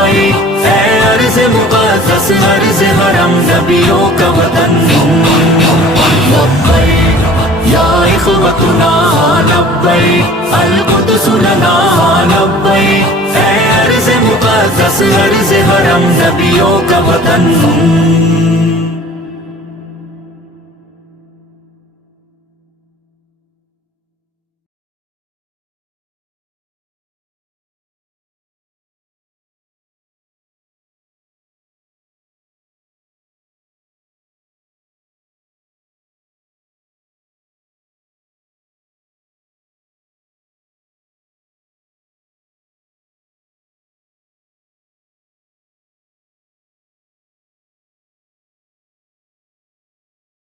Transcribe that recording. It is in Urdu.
لبیک اے عرض مقدس عرض حرم نبیوں کا وطن لبیک یا اخوتنا لبیک القدس لنا لبیک اے عرض مقدس عرض حرم نبیوں کا وطن